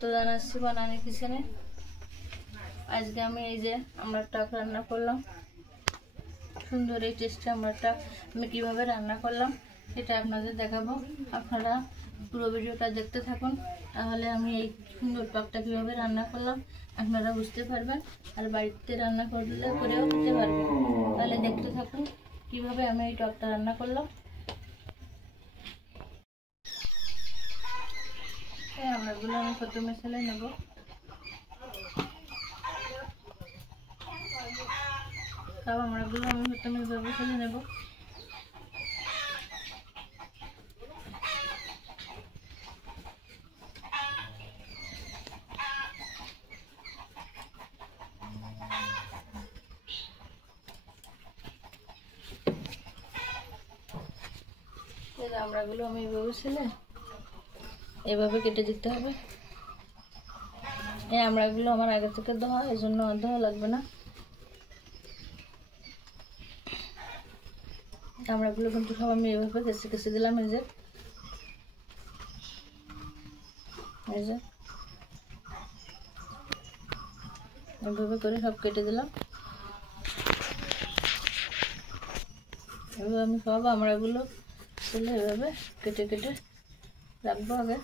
তো জানাচ্ছি বানানি কিচেনে। আজকে আমি এই যে আমরা টক রান্না করলাম, সুন্দর এই টেস্টে আমরাটা আমি কীভাবে রান্না করলাম এটা আপনাদের দেখাবো। আপনারা পুরো ভিডিওটা দেখতে থাকুন, তাহলে আমি এই সুন্দর টকটা কীভাবে রান্না করলাম আপনারা বুঝতে পারবেন, আর বাড়িতে রান্না করলে করেও খেতে পারবেন। তাহলে দেখতে থাকুন কীভাবে আমি এই টকটা রান্না করলাম। আমরাগুলো আমি প্রথমে ছেলে নেব। সব আমরাগুলো আমি প্রথমে এভাবে ছেলে নেব। আমরাগুলো আমি এভাবে ছেলে এভাবে কেটে দিতে হবে। এই আমড়াগুলো আমার আগে থেকে দেওয়া, এই জন্য আর দেওয়া লাগবে না। আমড়াগুলো কিন্তু সব আমি এভাবে কেসে কেসে দিলাম। এই যে এভাবে করে সব কেটে দিলাম। এভাবে আমি সব আমড়াগুলো তুলে এভাবে কেটে কেটে রাখবো আগে।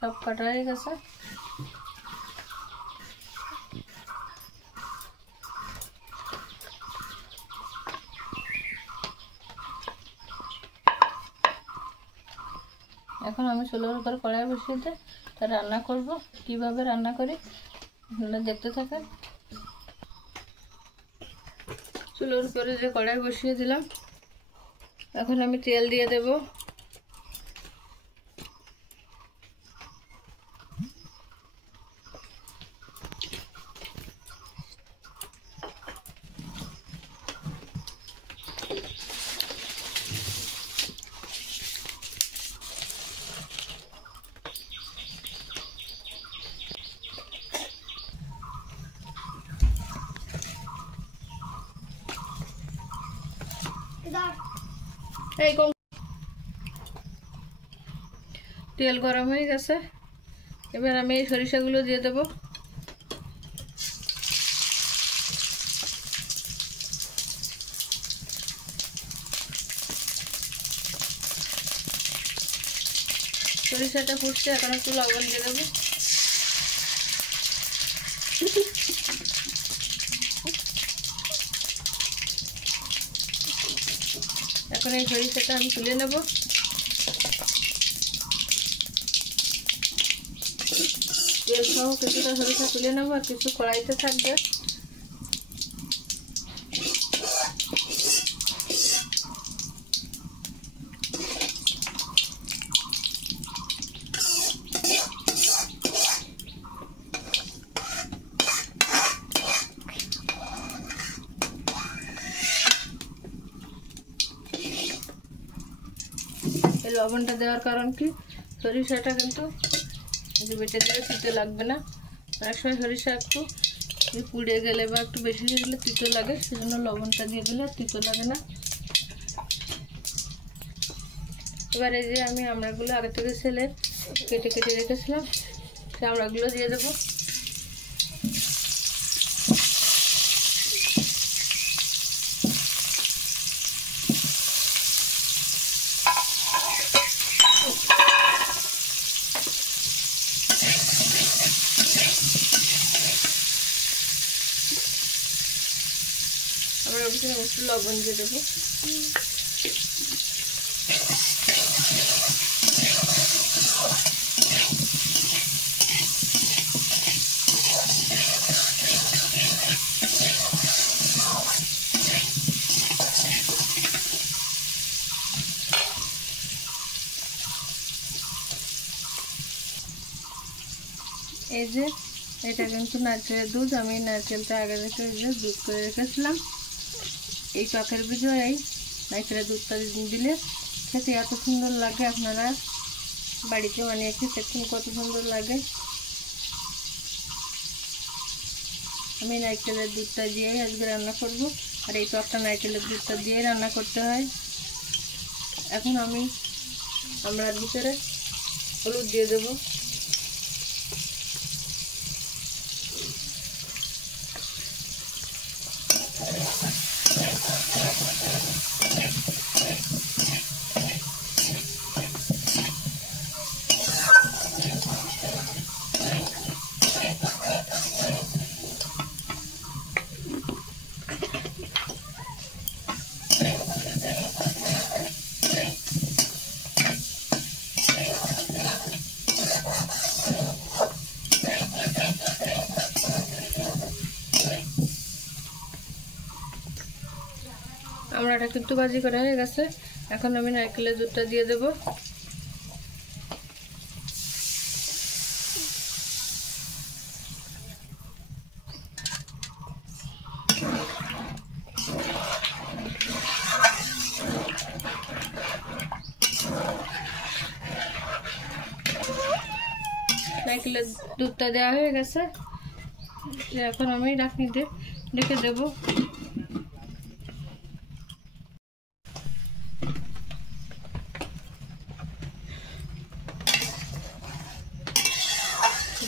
সব কাটা হয়ে গেছে। এখন আমি চুলোর উপর কড়াই বসিয়ে দিয়ে তা রান্না করব। কিভাবে রান্না করি আপনারা দেখতে থাকেন। চুলোর উপরে যে কড়াই বসিয়ে দিলাম, এখন আমি তেল দিয়ে দেব। তেল গরম হয়ে গেছে, এবার আমি এই সরিষাগুলো দিয়ে দেব। সরিষাটা ফুটছে, এখন একটু লবণ দিয়ে দেবো। এখন এই সরিষাটা আমি তুলে নেব। তেল সহ কিছুটা সরিষা তুলে নেবো, আর কিছু কড়াইতে থাকবে। এই লবণটা দেওয়ার কারণ কি, সরিষাটা কিন্তু বেটে দিলে তিতে লাগবে না। অনেক সময় সরিষা একটু পুড়ে গেলে বা একটু বেশি হয়ে গেলে তিতো লাগে, সেজন্য লবণটা দিয়ে দিলে তিতো লাগে না। এবার এই যে আমি আমড়াগুলো আগে থেকে ছেলে কেটে কেটে রেখেছিলাম, সেই আমড়াগুলো দিয়ে দেবো। আমরা একটু লবণ দিয়ে দেবো। এই যে এটা কিন্তু নারকেলের দুধ, আমি নারকেলটা আগে রেখে দুধ করে রেখেছিলাম। এই টকের ভিতরে এই নারকেলের দুধটা দিলে খেতে এত সুন্দর লাগে, আপনারা বাড়িতে বানিয়ে খেয়ে দেখুন কত সুন্দর লাগে। আমি নারকেলের দুধটা দিয়েই আজকে রান্না করব, আর এই টকটা নারকেলের দুধটা দিয়েই রান্না করতে হয়। এখন আমি আমড়ার ভিতরে হলুদ দিয়ে দেবো। আমড়াটা কিন্তু ভাজি করা হয়ে গেছে, এখন আমি নারকেলের দুধটা দিয়ে দেবো। নারকেলের দুধটা দেওয়া হয়ে গেছে, এখন আমি ঢাকনিতে ঢেকে দেবো।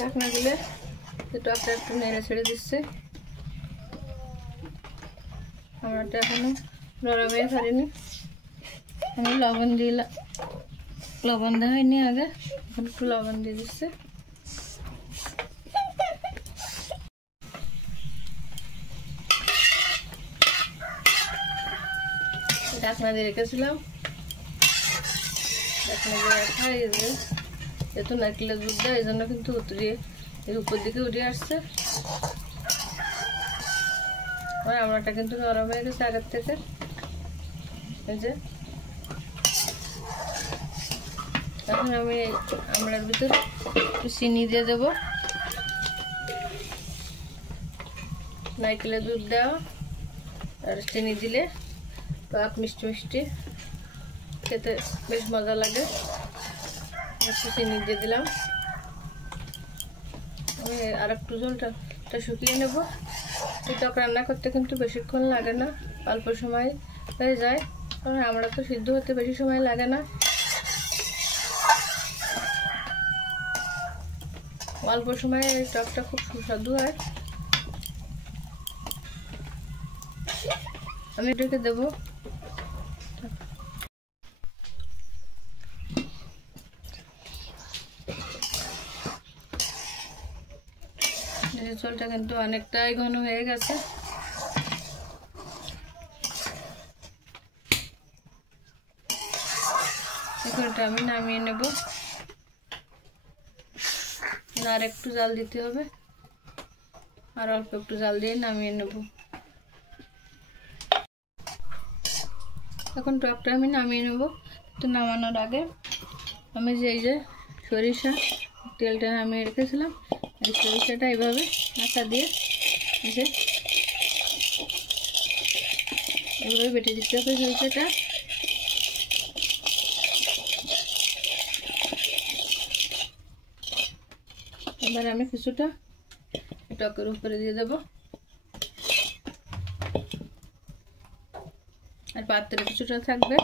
ঢাকনা দিলে টকটা একটু নেড়ে ছেড়ে দিচ্ছে। আমড়াটা এখনো নরম হয়ে ছাড়িনি, আমি লবণ দিলাম, লবণ দেওয়া হয়নি আগে, এখন একটু লবণ দিয়ে দিচ্ছে। ঢাকনা দিয়ে রেখেছিলাম, ঢাকনা দিয়ে রাখা এই যে যেহেতু নারকেলের দুধ দেয় এই জন্য কিন্তু উতরিয়ে এর উপর দিকে উঠে আসছে। আমড়াটা কিন্তু নরম হয়ে গেছে আগের থেকে। এই যে এখন আমি আমড়ার ভিতরে একটু চিনি দিয়ে দেবো। নারকেলের দুধ দেওয়া আর চিনি দিলে টক মিষ্টি মিষ্টি খেতে বেশ মজা লাগে। একটু চিনি দিয়ে দিলাম। আমি আর একটু ঝোলটা শুকিয়ে নেব। এই টক রান্না করতে কিন্তু বেশিক্ষণ লাগে না, অল্প সময় হয়ে যায়, কারণ আমরা তো সিদ্ধ হতে বেশি সময় লাগে না। অল্প সময়ে এই টকটা খুব সুস্বাদু হয়। আমি এটাকে দেবো। ঝোলটা কিন্তু অনেকটাই ঘন হয়ে গেছে। এখন এটা আমি নামিয়ে নেব, আর একটু জাল দিতে হবে, আর অল্প একটু জাল দিয়ে নামিয়ে নেব। এখন টকটা আমি নামিয়ে নেব। তো নামানোর আগে আমি এই যে সরিষা তেলটা নামিয়ে রেখেছিলাম, এই সরিষাটা এইভাবে আটা দিয়ে এইভাবে বেটে দিতে হবে সরিষাটা। এবার আমি কিছুটা টকের উপরে দিয়ে দেব, আর পাত্রে কিছুটা থাকবে।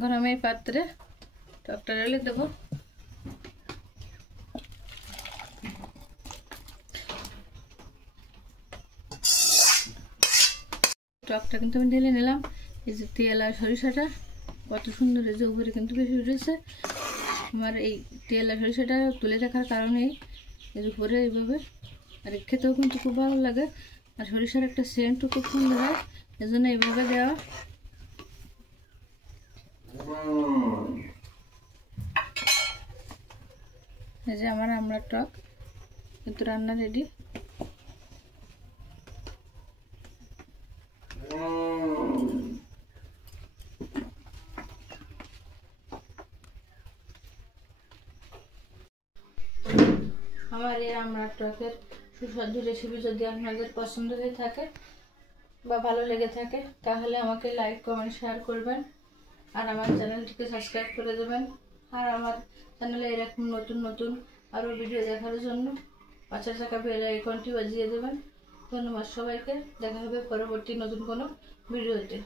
এখন আমি এই পাত্রে টকটা ঢেলে দেবো। টকটা কিন্তু আমি ঢেলে নিলাম। এই যে তেল আর সরিষাটা কত সুন্দর, এই যে উপরে কিন্তু বেশি উঠেছে। আমার এই তেল আর সরিষাটা তুলে রাখার কারণেই এর উপরে এইভাবে, আর খেতেও কিন্তু খুব ভালো লাগে, আর সরিষার একটা সেন্টও খুব সুন্দর হয়, এই জন্য এইভাবে দেওয়া। এই যে আমার আমড়ার টক কিন্তু রান্না রেডি। আমার এই আমড়ার টকের সুস্বাদু রেসিপি যদি আপনাদের পছন্দ হয়ে থাকে বা ভালো লেগে থাকে, তাহলে আমাকে লাইক কমেন্ট শেয়ার করবেন, আর আমার চ্যানেলটিকে সাবস্ক্রাইব করে দেবেন। আর আমার চ্যানেলে এরকম নতুন নতুন আরও ভিডিও দেখার জন্য পাশে থাকা বেল আইকনটি বাজিয়ে দেবেন। ধন্যবাদ সবাইকে। দেখা হবে পরবর্তী নতুন কোনো ভিডিওতে।